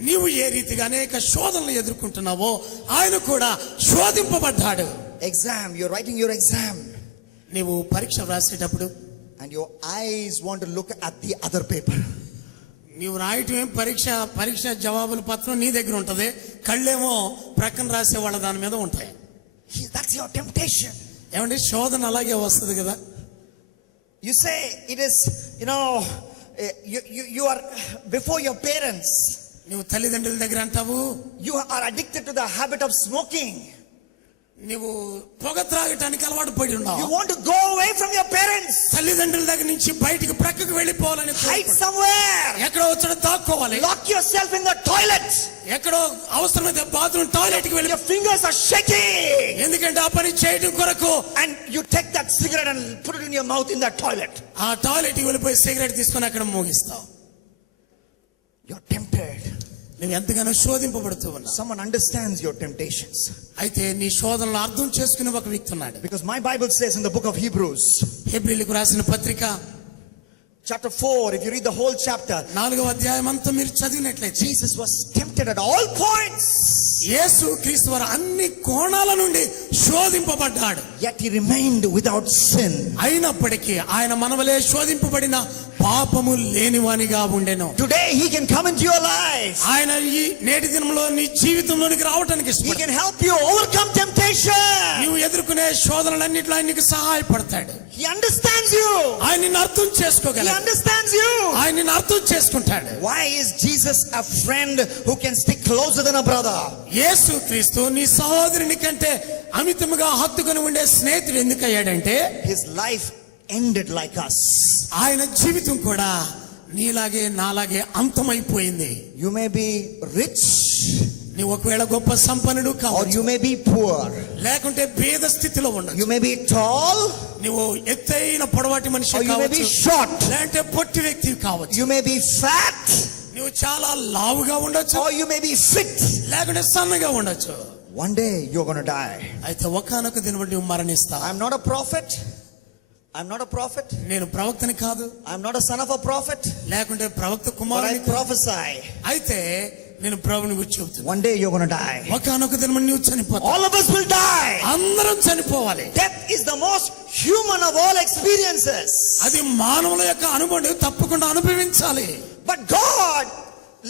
నీవు ఏ రీతిగా అనేక శోధనలు ఎదుర్కొంటున్నావో ఆయన కూడా శోధింపబడ్డాడు. Exam, you're writing your exam నీవు పరీక్ష రాసేటప్పుడు and your eyes want to look at the other paper. నీవు రాయటం ఏం పరీక్ష జవాబుల పత్రం నీ దగ్గర ఉంటది, కళ్ళేమో ప్రక్కన రాసే వాళ్ళ దాని మీద ఉంటాయి. That's your temptation. ఏమంటే శోధన అలాగే వస్తుంది కదా. You say it is, you are before your parents. నువ్వు తల్లిదండ్రుల దగ్గర అంటావు, You are addicted to the habit of smoking. నువ్వు పొగ త్రాగటానికి అలవాటు పడి You ఉన్నావు. want to go away from your parents. తల్లిదండ్రుల దగ్గర నుంచి బయటికి ప్రక్కకు వెళ్ళిపోవాలని Hide somewhere. ఎక్కడో వచ్చి దాక్కోవాలి. Lock yourself in the toilet. ఎక్కడో అవసరమైతే బాత్రూమ్ టాయిలెట్ కి వెళ్ళి, Your fingers are shaking. ఎందుకంటే ఆ పని చేయడం కొరకు And you take that cigarette and put it in your mouth in that toilet. ఆ టాయిలెట్ కి వెళ్ళిపోయి సిగరెట్ తీసుకొని అక్కడ మోగిస్తావు. You're tempted. నువ్వు ఎంతగానో శోధింపబడుతూ ఉన్నావు. Someone understands your temptations. అయితే నీ శోధనలు అర్థం చేసుకునే ఒక వ్యక్తి ఉన్నాడు. Because my Bible says in the book of Hebrews, హెబ్రీయులకు రాసిన పత్రిక chapter 4, if you read the whole chapter, 4వ అధ్యాయం అంతా మీరు చదివినట్లయితే, Jesus was tempted at all points. యేసు క్రీస్తు వారు అన్ని కోణాల నుండి శోధింపబడ్డాడు. Yet he remained without sin. అయినప్పటికీ ఆయన మనవలే శోధింపబడిన పాపము లేనివానిగా ఉండెను. Today he can come into your life. ఆయన ఈ నేటి దినంలో నీ జీవితంలోనికి రావడానికి He ఇష్టపడతాడు. can help you overcome temptation. నీవు ఎదుర్కొనే శోధనలన్నింటిలో ఆయన నీకు సహాయపడతాడు. He understands you. ఆయన నిన్ను అర్థం He చేసుకోగలడు. understands you. ఆయన నిన్ను అర్థం చేసుకుంటాడు. Why is Jesus a friend who can stick closer than a brother? యేసు క్రీస్తు నీ సహోదరుని కంటే అమితముగా హత్తుకొని ఉండే స్నేహితుడు ఎందుకయ్యాడంటే His life ended like us. ఆయన జీవితం కూడా నీలాగే నాలాగే అంతమైపోయింది. You may be rich నీవు ఒకవేళ గొప్ప సంపన్నుడు or కావచ్చు, you may be poor. లేకుంటే భేద స్థితిలో ఉండొచ్చు. You may be tall నువ్వు ఎత్తైన పొడవాటి మనిషి or you may be కావచ్చు, short. లేదంటే పొట్టి వ్యక్తి కావచ్చు. You may be fat నువ్వు చాలా లావుగా ఉండొచ్చు, or you may be fit. లేకుంటే సన్నగా ఉండొచ్చు. One day you're going to die. అయితే ఒకానొక దినబడి నువ్వు మరణిస్తావు. I'm not a prophet. I'm not a prophet. నేను ప్రవక్తని కాదు, I'm not a son of a prophet. లేకుంటే ప్రవక్త But I కుమారుని కాదు. prophesy. అయితే నేను ప్రభుని గురించి చెబుతున్నా. One day you're going to die. ఒకానొక దినబడి నువ్వు చనిపోతావు. All of us will die. అందరం చనిపోవాలి. Death is the most human of all experiences. అది మానవుల యొక్క అనుభవం, తప్పకుండా అనుభవించాలి. But God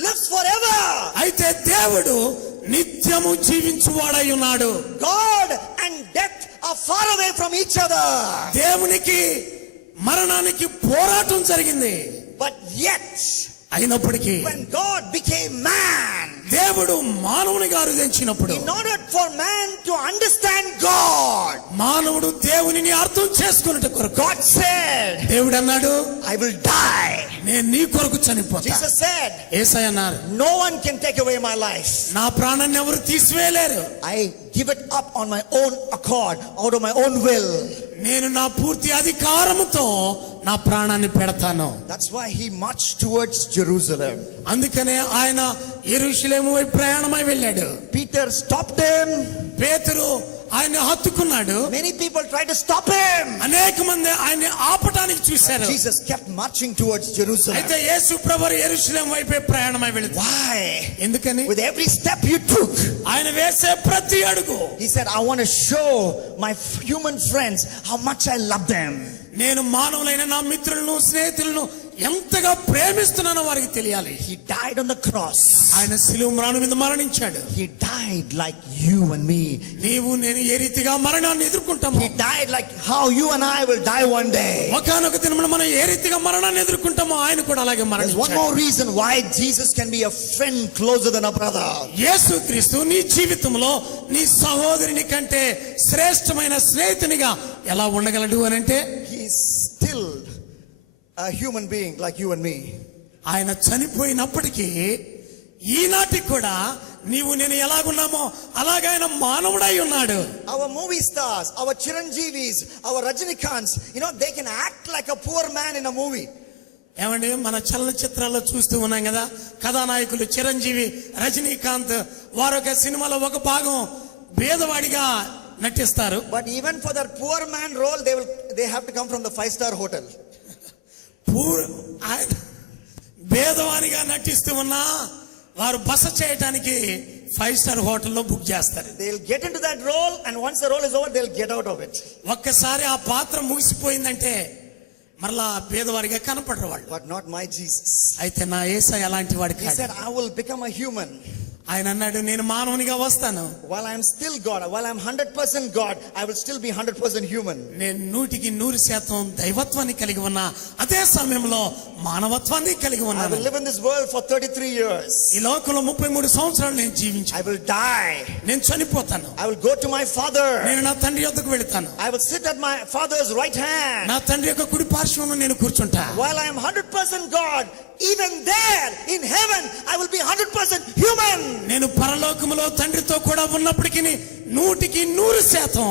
lives forever. అయితే దేవుడు నిత్యము జీవించువాడై ఉన్నాడు. God and death are far away from each other. దేవునికి మరణానికి పోరాటం జరిగింది. But yet, అయినప్పటికీ when God became man, దేవుడు మానవునిగా రుదించినప్పుడు in order for man to understand God, మానవుడు దేవునిని అర్థం చేసుకున్నట్టు కొరకు God said, దేవుడు అన్నాడు, I will die. నేను నీ కొరకు చనిపోతా. Jesus said, యేసయ్య అన్నారు, no one can take away my life. నా ప్రాణాన్ని ఎవరు తీసివేయలేరు. I give it up on my own accord, out of my own will. నేను నా పూర్తి అధికారముతో నా ప్రాణాన్ని పెడతాను. That's why he marched towards Jerusalem. అందుకనే ఆయన యెరూషలేము వైపు ప్రయాణమై వెళ్ళాడు. Peter stopped him. పేతురు ఆయన్ని హత్తుకున్నాడు. Many people tried to stop him. అనేక మంది ఆయన్ని ఆపటానికి చూశారు. Jesus kept marching towards Jerusalem. అయితే యేసు ప్రభువు యెరూషలేము వైపే ప్రయాణమై వెళ్ళాడు. Why? ఎందుకని? With every step you took, ఆయన వేసే ప్రతి అడుగు he said, I want to show my human friends how much I love them. నేను మానవులైన నా మిత్రులను స్నేహితులను ఎంతగా ప్రేమిస్తున్నానో వారికి తెలియాలి. He died on the cross. ఆయన శిలువ మ్రాను మీద మరణించాడు. He died like you and me. నీవు నేను ఏ రీతిగా మరణాన్ని ఎదుర్కొంటామో, He died like how you and I will die one day. ఒకానొక దినమున మనం ఏ రీతిగా మరణాన్ని ఎదుర్కొంటామో ఆయన కూడా అలాగే There's one మరణించాడు. more reason why Jesus can be a friend closer than a brother. యేసుక్రీస్తు నీ జీవితంలో నీ సహోదరుని కంటే శ్రేష్టమైన స్నేహితునిగా ఎలా ఉండగలడు అని అంటే, He's still a human being like you and me. ఆయన చనిపోయినప్పటికీ ఈనాటికి కూడా నీవు నేను ఎలాగున్నామో అలాగే ఆయన మానవుడై ఉన్నాడు. Our movie stars, our Chiranjeevis, our Rajinikanths, they can act like a poor man in a movie. ఏమండి, మన చలనచిత్రాల్లో చూస్తూ ఉన్నాం కదా, కథానాయకులు చిరంజీవి, రజనీకాంత్ వారు ఒక సినిమాలో ఒక భాగం పేదవాడిగా నటిస్తారు. But even for that poor man role, they have to come from the 5-star hotel. పేదవానిగా నటిస్తూ ఉన్నా వారు బస చేయడానికి 5-star హోటల్లో బుక్ చేస్తారు. They'll get into that role, and once the role is over, they'll get out of it. ఒక్కసారి ఆ పాత్ర ముగిసిపోయిందంటే మరలా పేదవారిగా కనపడరు వాళ్ళు. But not my Jesus. అయితే నా యేసయ్య అలాంటి వాడి He కాదు. said, I will become a human. ఆయన అన్నాడు, నేను మానవునిగా వస్తాను. While I'm still God, while I'm 100% God, I will still be 100% human. నేను 100% దైవత్వాన్ని కలిగి ఉన్నా, అదే సమయంలో మానవత్వాన్ని కలిగి I ఉన్నాను. will live in this world for 33 years. ఈ లోకంలో 33 సంవత్సరాలు నేను జీవించాను. I will die. నేను చనిపోతాను. I will go to my Father. నేను నా తండ్రి యొద్దకు వెళతాను. I will sit at my Father's right hand. నా తండ్రి యొక్క కుడి పార్శ్వంలో నేను కూర్చుంటా. While I am 100% God, even there in heaven, I will be 100% human. నేను పరలోకములో తండ్రితో కూడా ఉన్నప్పటికీ 100%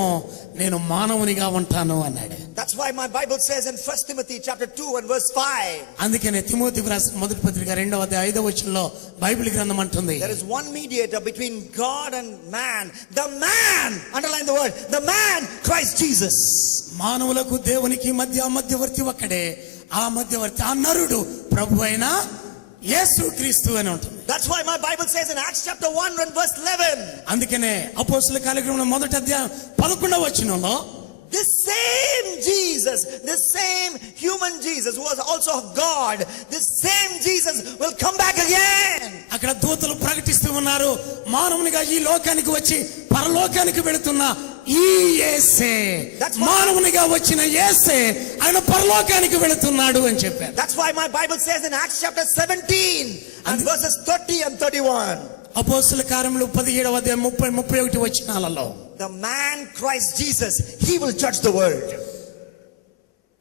నేను మానవునిగా ఉంటాను అన్నాడు. That's why my Bible says in 1 Timothy chapter 2 and verse 5. అందుకనే తిమోతికి రాసిన మొదటి పత్రిక 2వ అధ్యాయం 5వ వచనంలో బైబిల్ గ్రంథం అంటుంది, There is one mediator between God and man. The man, underline the word, the man, Christ Jesus. మానవులకు దేవునికి మధ్యవర్తి ఒక్కడే. ఆ మధ్యవర్తి, ఆ నరుడు ప్రభు అయిన యేసుక్రీస్తు అని ఉంటుంది. That's why my Bible says in Acts chapter 1 and verse 11. అందుకనే అపోస్తల కార్యక్రమంలో మొదటి అధ్యాయం 11వ వచనంలో, this same Jesus, this same human Jesus who was also of God, this same Jesus will come back again. అక్కడ దూతలు ప్రకటిస్తూ ఉన్నారు, మానవునిగా ఈ లోకానికి వచ్చి పరలోకానికి వెళుతున్న ఈ యేసే, మానవునిగా వచ్చిన యేసే ఆయన పరలోకానికి వెళుతున్నాడు అని చెప్పారు. That's why my Bible says in Acts chapter 17 and verses 30 and 31. అపోస్తల కార్యములు 17వ అధ్యాయం 30-31 వచనాలలో The man Christ Jesus, he will judge the world.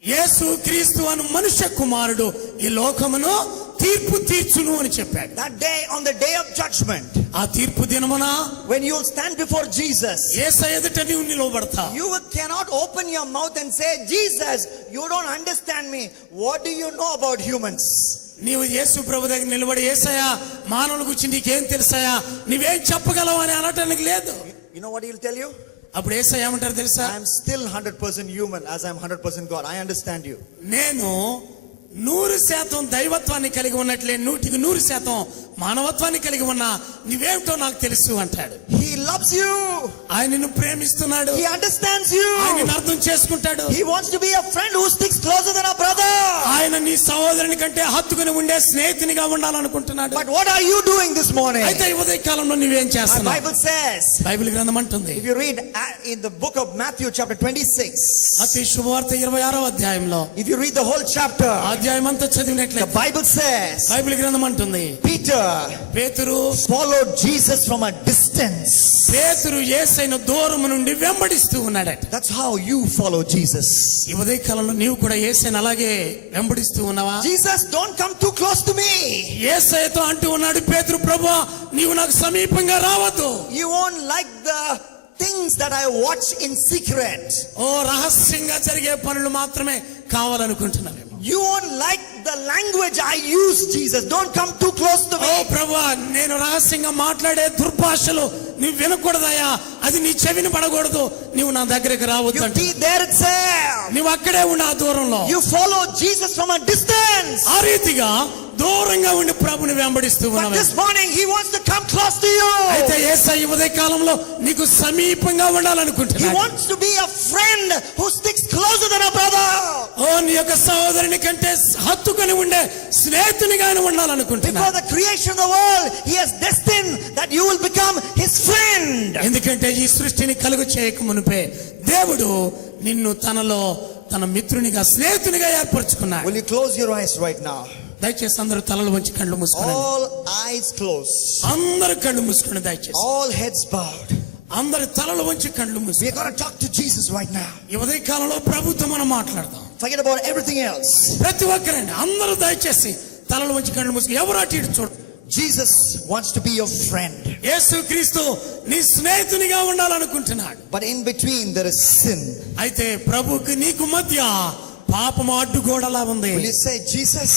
యేసు క్రీస్తు అను మనుష్య కుమారుడు ఈ లోకమును తీర్పు తీర్చును అని చెప్పాడు. That day, on the day of judgment, ఆ తీర్పు దినమున when you will stand before Jesus, యేసయ్య ఎదుట నీవు నిలవబడతావు. you cannot open your mouth and say, Jesus, you don't understand me. What do you know about humans? నీవు యేసు ప్రభు దగ్గర నిలబడి, యేసయ్య మానవుల గురించి నీకేం తెలుసాయా, నీవేం చెప్పగలవు అని అనటానికి లేదు. You know what he'll tell you? అప్పుడు యేసయ్య ఏమంటారు తెలుసా? I am still 100% human as I am 100% God. I understand you. నేను 100% దైవత్వాన్ని కలిగి ఉన్నట్లే 100% మానవత్వాన్ని కలిగి ఉన్నా నీవేమిటో నాకు తెలుసు అంటాడు. He loves you. ఆయన నిన్ను ప్రేమిస్తున్నాడు. He understands you. ఆయన నిన్ను అర్థం చేసుకుంటాడు. He wants to be a friend who sticks closer than a brother. ఆయన నీ సహోదరుని కంటే హత్తుకుని ఉండే స్నేహితునిగా ఉండాలనుకుంటున్నాడు. But what are you doing this morning? అయితే ఈ ఉదయ కాలంలో నువ్వేం My చేస్తున్నావు? Bible says, బైబిల్ గ్రంథం అంటుంది, if you read in the book of Matthew chapter 26, మత్తయి శుభవార్త 26వ అధ్యాయంలో if you read the whole chapter, అధ్యాయం అంతా the చదివినట్లయితే Bible says, బైబిల్ గ్రంథం అంటుంది, Peter పేతురు followed Jesus from a distance. యేసయ్యను దూరము నుండి వెంబడిస్తూ ఉన్నాడట. That's how you follow Jesus. ఈ ఉదయ కాలంలో నీవు కూడా యేసయ్యను అలాగే వెంబడిస్తూ ఉన్నావా? Jesus, don't come too close to me. యేసయ్యతో అంటూ ఉన్నాడు పేతురు, ప్రభువా నీవు నాకు సమీపంగా రావద్దు. You won't like the things that I watch in secret. ఓ రహస్యంగా జరిగే పనులు మాత్రమే కావాలనుకుంటున్నావేమో. You won't like the language I use, Jesus. Don't come too close to oh me. ప్రభువా నేను రహస్యంగా మాట్లాడే దుర్భాషలు నువ్వు వినకూడదయా, అది నీ చెవిని పడకూడదు, నువ్వు నా దగ్గరికి రావద్దు. You be there itself. నువ్వు అక్కడే ఉండు ఆ దూరంలో. You follow Jesus from a distance. ఆ రీతిగా దూరంగా ఉండి ప్రభుని వెంబడిస్తూ But ఉన్నావు. this morning he wants to come close to you. అయితే యేసయ్య ఉదయ కాలంలో నీకు సమీపంగా He ఉండాలనుకుంటున్నాడు. wants to be a friend who sticks closer than a brother. ఓ నీ యొక్క సహోదరుని కంటే హత్తుకొని ఉండే స్నేహితునిగా ఆయన Before ఉండాలనుకుంటున్నాడు. the creation of the world, he has destined that you will become his friend. ఎందుకంటే ఈ సృష్టిని కలుగు చేయక మునిపే దేవుడు నిన్ను తనలో తన మిత్రునిగా స్నేహితునిగా ఏర్పరచుకున్నాడు. Will you close your eyes right now? దయచేసి అందరూ తలలు వంచి కళ్ళు మూసుకోండి. All eyes closed. అందరూ కళ్ళు మూసుకోండి దయచేసి. All heads bowed. అందరి తలలు వంచి కళ్ళు We మూసుకోండి. are going to talk to Jesus right now. ఈ ఉదయ కాలంలో ప్రభుత్వం మనం మాట్లాడదాం. Forget about everything else. ప్రతి ఒక్కరండి అందరూ దయచేసి తలలు వంచి కళ్ళు మూసుకుని ఎవరు అటు ఇటు చూడు. Jesus wants to be your friend. యేసు క్రీస్తు నీ స్నేహితునిగా ఉండాలనుకుంటున్నాడు. But in between there is sin. అయితే ప్రభుకి నీకు మధ్య పాపము అడ్డుగోడలా ఉంది. Will you say, Jesus,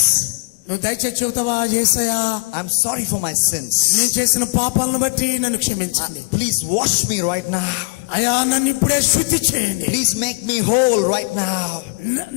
నువ్వు దయచేసి చెబుతావా, యేసయ్యా I'm sorry for my sins. నేను చేసిన పాపాలను బట్టి నన్ను క్షమించండి. Please wash me right now. అయ్యా నన్ను ఇప్పుడే శుద్ధి చేయండి. Please make me whole right now.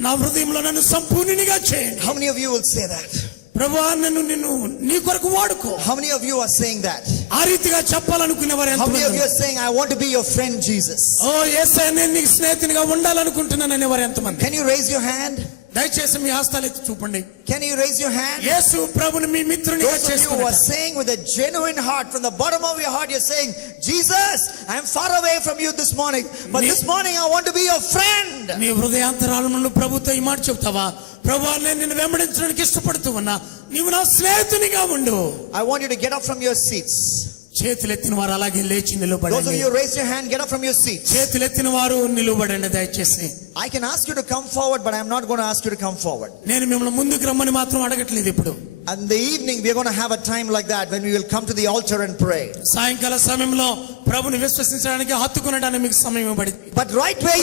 నా హృదయంలో నన్ను సంపూర్ణినిగా చేయండి. How many of you will say that? ప్రభువా నిన్ను నీ కొరకు వాడుకో. How many of you are saying that? ఆ రీతిగా చెప్పాలనుకునేవారు How many of you ఎంతమంది? are saying, I want to be your friend, Jesus? ఓ యేసయ్య నేను నీకు స్నేహితునిగా ఉండాలనుకుంటున్నాను అనేవారు ఎంతమంది? Can you raise your hand? దయచేసి మీ హస్తాలు ఎత్తి చూపండి. Can you raise your hand? యేసు ప్రభుని మీ మిత్రునిగా Those of you who are చేసుకున్నారు. saying with a genuine heart, from the bottom of your heart, you're saying, Jesus, I'm far away from you this morning, but this morning I want to be your friend. నీ హృదయాంతరాలను ప్రభుతో ఈ మాట చెప్తావా, ప్రభువా నేను నిన్ను వెంబడించడానికి ఇష్టపడుతూ ఉన్నా, నీవు నా స్నేహితునిగా ఉండు. I want you to get up from your seats. చేతులెత్తిన వారు అలాగే లేచి Those of నిలబడండి. you raise your hand, get up from your seats. చేతులెత్తిన వారు నిలబడండి దయచేసి. I can ask you to come forward, but I'm not going to ask you to come forward. నేను మిమ్మల్ని ముందుకు రమ్మని మాత్రం అడగట్లేదు. ఇప్పుడు And in the evening, we're going to have a time like that when we will come to the altar and pray. సాయంకాల సమయంలో ప్రభుని విశ్వసించడానికి హత్తుకునడానికి మీకు సమయం ఇవ్వబడింది. But right where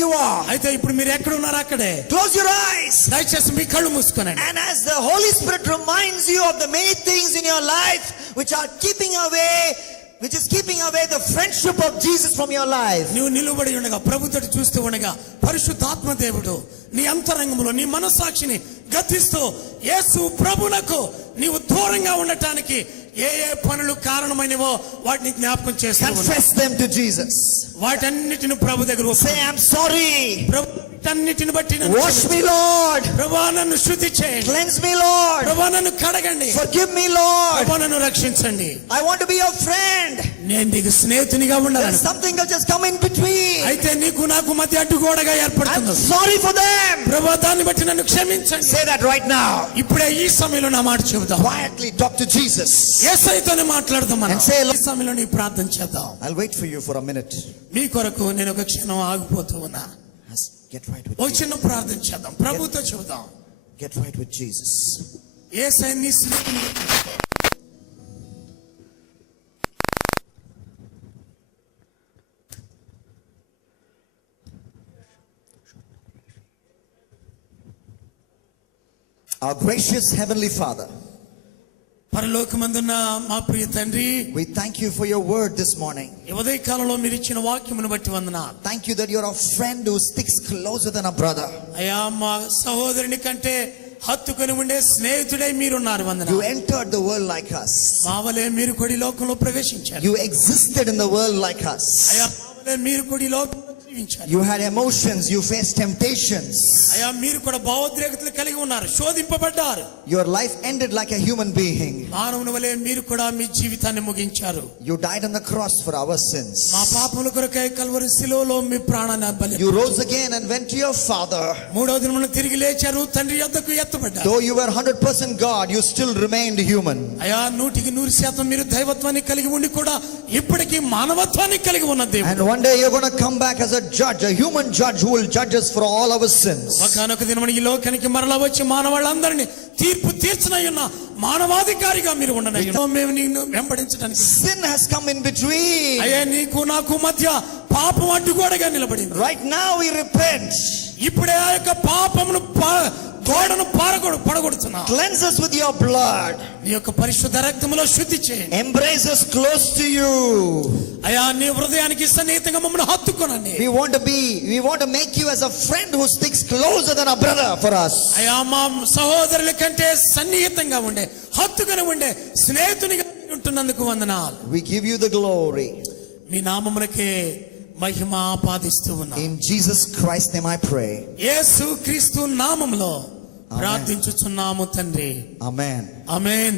you are, అయితే ఇప్పుడు మీరు ఎక్కడ ఉన్నారు అక్కడే close your eyes. దయచేసి మీ కళ్ళు మూసుకోనండి. And as the Holy Spirit reminds you of the many things in your life which is keeping away the friendship of Jesus from your life. నువ్వు నిలబడి ఉండగా ప్రభుతోటి చూస్తూ ఉండగా పరిశుద్ధాత్మ దేవుడు నీ అంతరంగంలో నీ మనస్సాక్షిని గతిస్తూ యేసు ప్రభునకు నీవు దూరంగా ఉండటానికి ఏ పనులు కారణమైనవో వాటిని జ్ఞాపకం చేస్తూ ఉండండి. Confess them to Jesus. వాటన్నిటిని ప్రభు దగ్గర Say, I'm sorry. ప్రభు వీటన్నిటిని బట్టి నన్ను Wash me, క్షమించండి. Lord. ప్రభువా నన్ను శుద్ధి చేయండి. Cleanse me, Lord. ప్రభువా నన్ను కడగండి. Forgive me, Lord. ప్రభువా నన్ను రక్షించండి. I want to be your friend. నేను నీకు స్నేహితునిగా There's ఉండాలని, something that just come in between. అయితే నీకు నాకు మధ్య అడ్డుగోడగా I'm ఏర్పడుతుంది. sorry for them. ప్రభువా దాన్ని బట్టి నన్ను క్షమించండి. Say that right now. ఇప్పుడే ఈ సమయంలో నా మాట చెబుదాం. Quietly talk to Jesus. యేసయ్యతోనే మాట్లాడదాం మనం. And say, ఈ సమయంలో నీ ప్రార్థన చేద్దాం. I'll wait for you for a minute. మీ కొరకు నేను ఒక క్షణం ఆగిపోతూ ఉన్నా. Get right with oh Jesus. చిన్న ప్రార్థన చేద్దాం. ప్రభుతో చెబుదాం. Get right with Jesus. యేసయ్య నీ స్నేహితుని Our gracious Heavenly Father, పరలోకమందున్న మా ప్రియ తండ్రి, we thank you for your word this morning. ఈ ఉదయ కాలంలో మీరు ఇచ్చిన వాక్యమును బట్టి వందనాలు. Thank you that you're a friend who sticks closer than a brother. అయ్యా మా సహోదరుని కంటే హత్తుకొని ఉండే స్నేహితుడై మీరున్నారు. You వందనాలు. entered the world like us. మా వలే మీరు కూడా ఈ లోకంలో ప్రవేశించారు. You existed in the world like us. అయ్యా మా వలే మీరు కూడా ఈ లోకంలో జీవించారు. You had emotions, you faced temptations. అయ్యా మీరు కూడా భావోద్రేకతలు కలిగి ఉన్నారు, శోధింపబడ్డారు. Your life ended like a human being. మానవుని వలె మీరు కూడా మీ జీవితాన్ని ముగించారు. You died on the cross for our sins. మా పాపముల కొరకై కల్వరి శిలువలో మీ ప్రాణాన్ని బలి. You rose again and went to your Father. మూడో దినమున తిరిగి లేచారు, తండ్రి యొద్దకు ఎత్తబడ్డారు. Though you were 100% God, you still remained human. అయ్యా 100% మీరు దైవత్వాన్ని కలిగి ఉండి కూడా ఇప్పటికీ మానవత్వాన్ని కలిగి ఉన్న దేవుడు. And one day you're going to come back as a judge, a human judge who will judge us for all our sins. ఒకనొక దినమున ఈ లోకానికి మరలా వచ్చి మానవాళ్ళందరినీ తీర్పు తీర్చనయున్న మానవాధికారిగా మీరు ఉండనయ్యా. మేము నిన్ను వెంబడించడానికి Sin has come in between. అయ్యా నీకు నాకు మధ్య పాపం అడ్డుగోడగా నిలబడింది. Right now we repent. ఇప్పుడే ఆ యొక్క పాపమును గోడను పడగొడుతున్నా. Cleanse us with your blood. నీ యొక్క పరిశుద్ధ రక్తములో శుద్ధి చేయండి. Embrace us close to you. అయ్యా నీ హృదయానికి సన్నిహితంగా మమ్మల్ని హత్తుకొనండి. We want to make you as a friend who sticks closer than a brother for us. అయ్యా మా సహోదరుల కంటే సన్నిహితంగా ఉండే, హత్తుకొని ఉండే స్నేహితునిగా ఉంటున్నందుకు వందనాలు. We give you the glory. మీ నామమునకే మహిమ ఆపాదిస్తూ ఉన్నా. In Jesus Christ's name I pray. యేసు క్రీస్తు నామములో ప్రార్థించుచున్నాము తండ్రి. Amen. ఆమేన్.